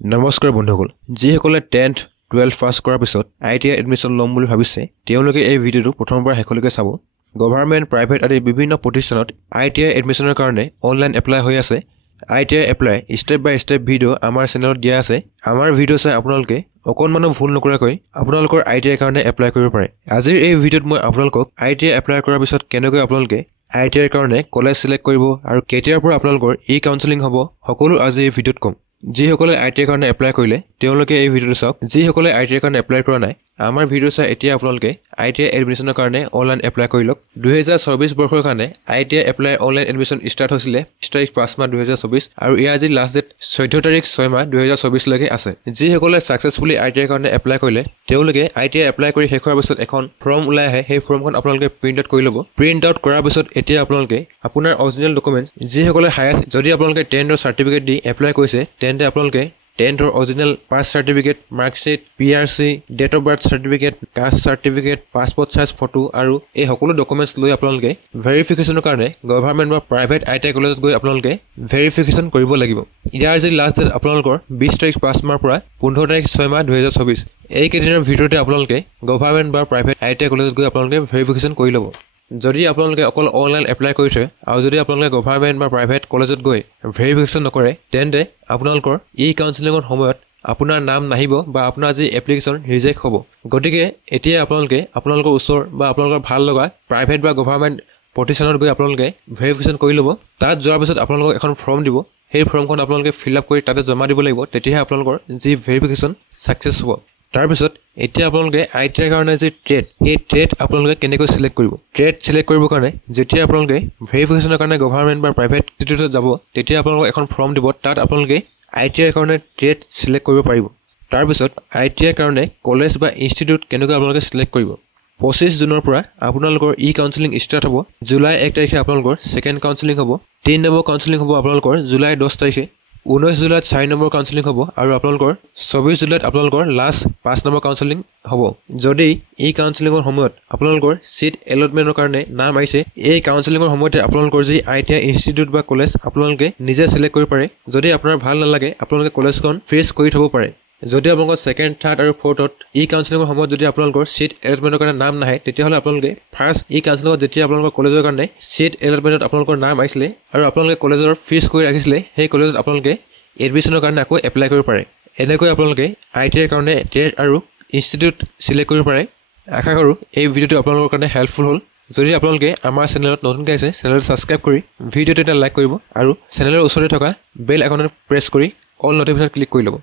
নমস্কাৰ বন্ধুসকল, যিসকলে 10th 12th পাছ কৰাৰ পিছত ITI এডমিশ্যন ল'ম বুলি ভাবিছে তেওঁলোকে এই ভিডিঅ'টো প্ৰথমবাৰ শেষলৈকে চাব। গভৰ্ণমেণ্ট, প্ৰাইভেট আদি বিভিন্ন প্ৰতিষ্ঠানত ITI এডমিশ্যনৰ কাৰণে অনলাইন এপ্লাই হৈ আছে। ITI এপ্লাই ষ্টেপ বাই ষ্টেপ ভিডিঅ' আমাৰ চেনেলত দিয়া আছে। আমাৰ ভিডিঅ' চাই আপোনালোকে অকণমানো ভুল নকৰাকৈ আপোনালোকৰ ITI কাৰণে এপ্লাই কৰিব পাৰে। আজিৰ এই ভিডিঅ'ত মই আপোনালোকক ITI এপ্লাই কৰাৰ পিছত কেনেকৈ আপোনালোকে ITI কাৰণে কলেজ সিলেক্ট কৰিব আৰু কেতিয়াৰ পৰা আপোনালোকৰ কাউন্সেলিং হ'ব সকলো আজি এই ভিডিঅ'ত ক'ম। যিসকলে ITI কাৰণে এপ্লাই কৰিলে তেওঁলোকে এই ভিডিঅ'টো চাওক। যিসকলে ITI কাৰণে এপ্লাই কৰা নাই আমাৰ ভিডিঅ' চাই এতিয়া আপোনালোকে ITI এডমিশ্যনৰ কাৰণে অনলাইন এপ্লাই কৰি লওক। 2024 বৰ্ষৰ কাৰণে ITI apply online admission start হৈছিলে 5 তাৰিখ 5 মাহ 2024 আৰু ইয়াৰ আজি লাষ্ট ডেট 14 তাৰিখ 6 মাহ 2024 লৈকে আছে। যিসকলে সাকসেসফুলি ITI কাৰণে এপ্লাই কৰিলে তেওঁলোকে ITI এপ্লাই কৰি শেষ হোৱাৰ পিছত এখন ফৰ্ম ওলাই আহে। সেই ফৰ্মখন আপোনালোকে প্ৰিন্ট আউট কৰি ল'ব। প্ৰিন্ট আউট কৰাৰ পিছত এতিয়া আপোনালোকে আপোনাৰ অৰিজিনেল ডকুমেণ্টছ যিসকলে হায়েষ্ট যদি আপোনালোকে 10th চাৰ্টিফিকেট দি এপ্লাই কৰিছে তেন্তে আপোনালোকে 10th original pass certificate, marksheet, PRC, date of birth certificate, caste certificate, passport size photo আৰু এই সকলো ডকুমেণ্টছ লৈ আপোনালোকে ভেৰিফিকেশ্যনৰ কাৰণে গভৰ্ণমেণ্ট বা প্ৰাইভেট ITI কলেজত গৈ আপোনালোকে ভেৰিফিকেশ্যন কৰিব লাগিব। ইয়াৰ যি লাষ্ট ডেট আপোনালোকৰ 20 তাৰিখ 5 মাহৰ পৰা 15 তাৰিখ 6 মাহ 2024 এই কেইদিনৰ ভিতৰতে আপোনালোকে গভৰ্ণমেণ্ট বা প্ৰাইভেট ITI কলেজত গৈ আপোনালোকে ভেৰিফিকেশ্যন কৰি ল'ব। যদি আপোনালোকে অকল অনলাইন এপ্লাই কৰিছে আৰু যদি আপোনালোকে গভৰ্ণমেণ্ট বা প্ৰাইভেট কলেজত গৈ ভেৰিফিকেশ্যন নকৰে তেন্তে আপোনালোকৰ কাউন্সেলিঙৰ সময়ত আপোনাৰ নাম নাহিব বা আপোনাৰ যি এপ্লিকেশ্যন ৰিজেক্ট হ'ব। গতিকে এতিয়া আপোনালোকে আপোনালোকৰ ওচৰ বা আপোনালোকৰ ভাল লগা প্ৰাইভেট বা গভৰ্ণমেণ্ট প্ৰতিষ্ঠানত গৈ আপোনালোকে ভেৰিফিকেশ্যন কৰি ল'ব। তাত যোৱাৰ পিছত আপোনালোকক এখন ফৰ্ম দিব। সেই ফৰ্মখন আপোনালোকে ফিল আপ কৰি তাতে জমা দিব লাগিব। তেতিয়াহে আপোনালোকৰ যি ভেৰিফিকেশ্যন ছাকচেছ হ'ব। তাৰপিছত এতিয়া আপোনালোকে ITI কাৰণে যি ট্ৰেড সেই ট্ৰেড আপোনালোকে কেনেকৈ সিলেক্ট কৰিব। ট্ৰেড সিলেক্ট কৰিবৰ কাৰণে যেতিয়া আপোনালোকে ভেৰিফিকেশ্যনৰ কাৰণে গভৰ্ণমেণ্ট বা প্ৰাইভেট ইনষ্টিটিউটত যাব তেতিয়া আপোনালোকক এখন ফৰ্ম দিব। তাত আপোনালোকে ITI কাৰণে ট্ৰেড সিলেক্ট কৰিব পাৰিব। তাৰপিছত ITI কাৰণে কলেজ বা ইনষ্টিটিউট কেনেকৈ আপোনালোকে সিলেক্ট কৰিব। 25 জুনৰ পৰা আপোনালোকৰ কাউন্সেলিং ষ্টাৰ্ট হ'ব। জুলাই 1 তাৰিখে আপোনালোকৰ ছেকেণ্ড কাউন্সেলিং হ'ব। 3 নম্বৰ কাউন্সেলিং হ'ব আপোনালোকৰ জুলাই 10 তাৰিখে। 19 জুলাইত 4 নম্বৰ কাউন্সেলিং হ'ব আৰু আপোনালোকৰ 24 জুলাইত আপোনালোকৰ লাষ্ট 5 নম্বৰ কাউন্সেলিং হ'ব। যদি কাউন্সেলিঙৰ সময়ত আপোনালোকৰ সিট এলটমেণ্টৰ কাৰণে নাম আহিছে এই কাউন্সেলিঙৰ সময়তে আপোনালোকৰ যি ITI ইনষ্টিটিউট বা কলেজ আপোনালোকে নিজে সিলেক্ট কৰিব পাৰে। যদি আপোনাৰ ভাল নালাগে আপোনালোকে কলেজখন ফ্ৰীজ কৰি থ'ব পাৰে। যদি আপোনালোকৰ 2nd, 3rd আৰু 4thত কাউন্সেলিঙৰ সময়ত যদি আপোনালোকৰ সিট এলটমেণ্টৰ কাৰণে নাম নাহে তেতিয়াহ'লে আপোনালোকে ফাৰ্ষ্ট কাউন্সেলিঙত যেতিয়া আপোনালোকৰ কলেজৰ কাৰণে সিট এলটমেণ্টত আপোনালোকৰ নাম আহিছিলে আৰু আপোনালোকে কলেজৰ ফ্ৰীজ কৰি ৰাখিছিলে সেই কলেজত আপোনালোকে এডমিশ্যনৰ কাৰণে আকৌ এপ্লাই কৰিব পাৰে। এনেকৈ আপোনালোকে ITIৰ কাৰণে ট্ৰেড আৰু ইনষ্টিটিউট সিলেক্ট কৰিব পাৰে। আশা কৰোঁ এই ভিডিঅ'টো আপোনালোকৰ কাৰণে হেল্পফুল হ'ল। যদি আপোনালোকে আমাৰ চেনেলত নতুনকৈ আছে চেনেলটো ছাবস্ক্ৰাইব কৰি ভিডিঅ'টো এটা লাইক কৰিব আৰু চেনেলৰ ওচৰতে থকা বেল আইকনত প্ৰেছ কৰি অল নটিফিকেশ্যন ক্লিক কৰি ল'ব।